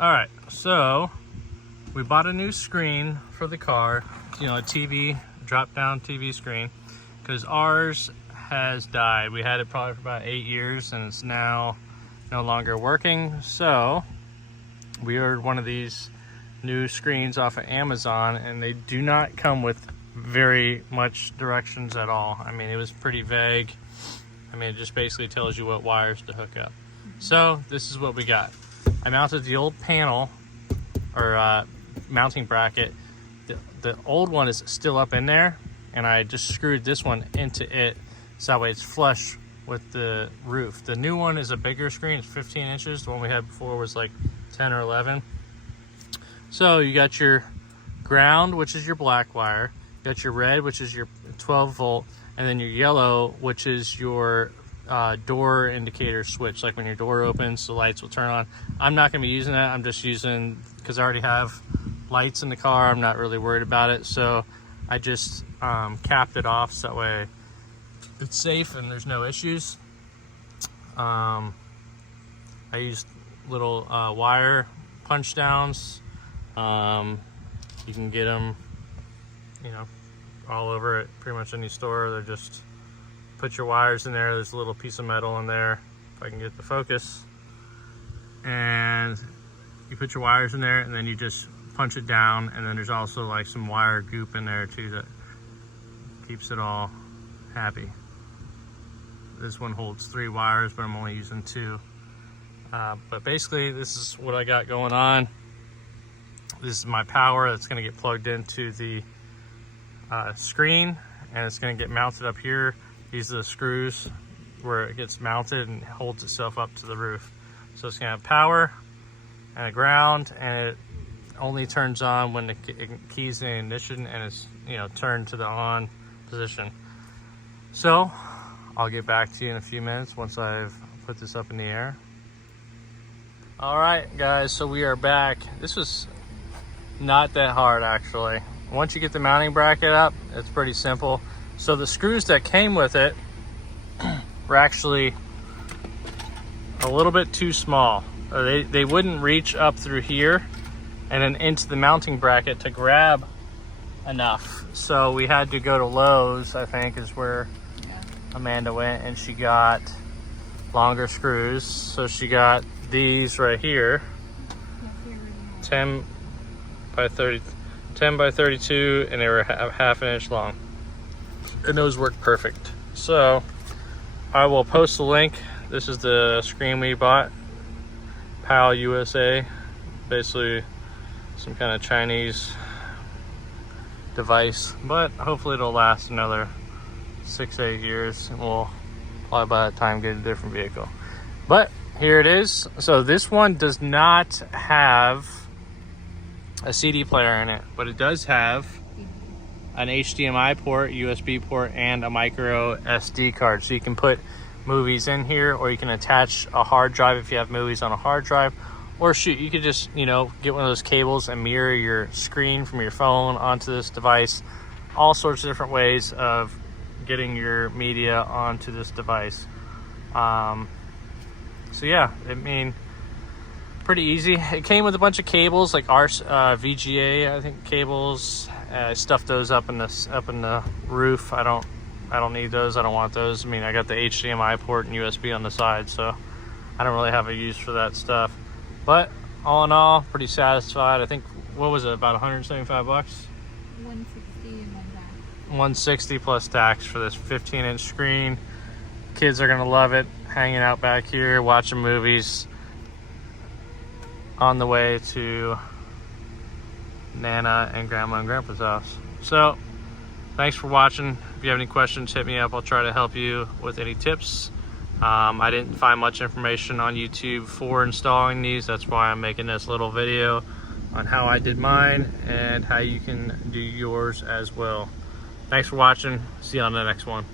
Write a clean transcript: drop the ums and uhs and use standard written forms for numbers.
All right, so we bought a new screen for the car, you know, a TV, drop down TV screen, because ours has died. We had it probably for about 8 years and it's now no longer working. So we ordered one of these new screens off of Amazon, and they do not come with very much directions at all. I mean, it was pretty vague. I mean, it just basically tells you what wires to hook up. So this is what we got. I mounted the old panel or mounting bracket. The old one is still up in there, and I just screwed this one into it so that way it's flush with the roof. The new one is a bigger screen. It's 15 inches. The one we had before was like 10 or 11. So you got your ground, which is your black wire. You got your red, which is your 12 volt, and then your yellow, which is your door indicator switch. Like when your door opens, the lights will turn on. I'm not going to be using that. I'm just using, because I already have lights in the car, I'm not really worried about it. So I just capped it off so that way it's safe and there's no issues. I used little wire punch downs. You can get them, you know, all over at pretty much any store. They're just put your wires in there. There's a little piece of metal in there, if I can get the focus, and you put your wires in there and then you just punch it down. And then there's also like some wire goop in there too that keeps it all happy. This one holds 3 wires, but I'm only using 2. But basically this is what I got going on. This is my power that's going to get plugged into the screen, and it's going to get mounted up here. These are the screws where it gets mounted and holds itself up to the roof. So it's going to have power and a ground, and it only turns on when the key's in ignition and it's, you know, turned to the on position. So I'll get back to you in a few minutes once I've put this up in the air. All right, guys, so we are back. This was not that hard, actually. Once you get the mounting bracket up, it's pretty simple. So the screws that came with it were actually a little bit too small. They wouldn't reach up through here and then into the mounting bracket to grab enough. So we had to go to Lowe's, I think is where Amanda went, and she got longer screws. So she got these right here, 10 by 32, and they were half an inch long, and those work perfect. So I will post the link. This is the screen we bought, PAL USA, basically some kind of Chinese device, but hopefully it'll last another 6-8 years, and we'll probably by that time get a different vehicle. But here it is. So this one does not have a CD player in it, but it does have an HDMI port, USB port, and a micro SD card. So you can put movies in here, or you can attach a hard drive if you have movies on a hard drive, or shoot, you could just, you know, get one of those cables and mirror your screen from your phone onto this device. All sorts of different ways of getting your media onto this device. So yeah, I mean, pretty easy. It came with a bunch of cables, like our VGA, I think, cables. I stuffed those up in the roof. I don't need those. I don't want those. I mean, I got the HDMI port and USB on the side, so I don't really have a use for that stuff. But all in all, pretty satisfied. I think, what was it, about 175 bucks? 160 and then tax. 160 plus tax for this 15-inch screen. Kids are gonna love it, hanging out back here, watching movies on the way to Nana and Grandma and Grandpa's house. So thanks for watching. If you have any questions, hit me up. I'll try to help you with any tips. I didn't find much information on YouTube for installing these. That's why I'm making this little video on how I did mine and how you can do yours as well. Thanks for watching. See you on the next one.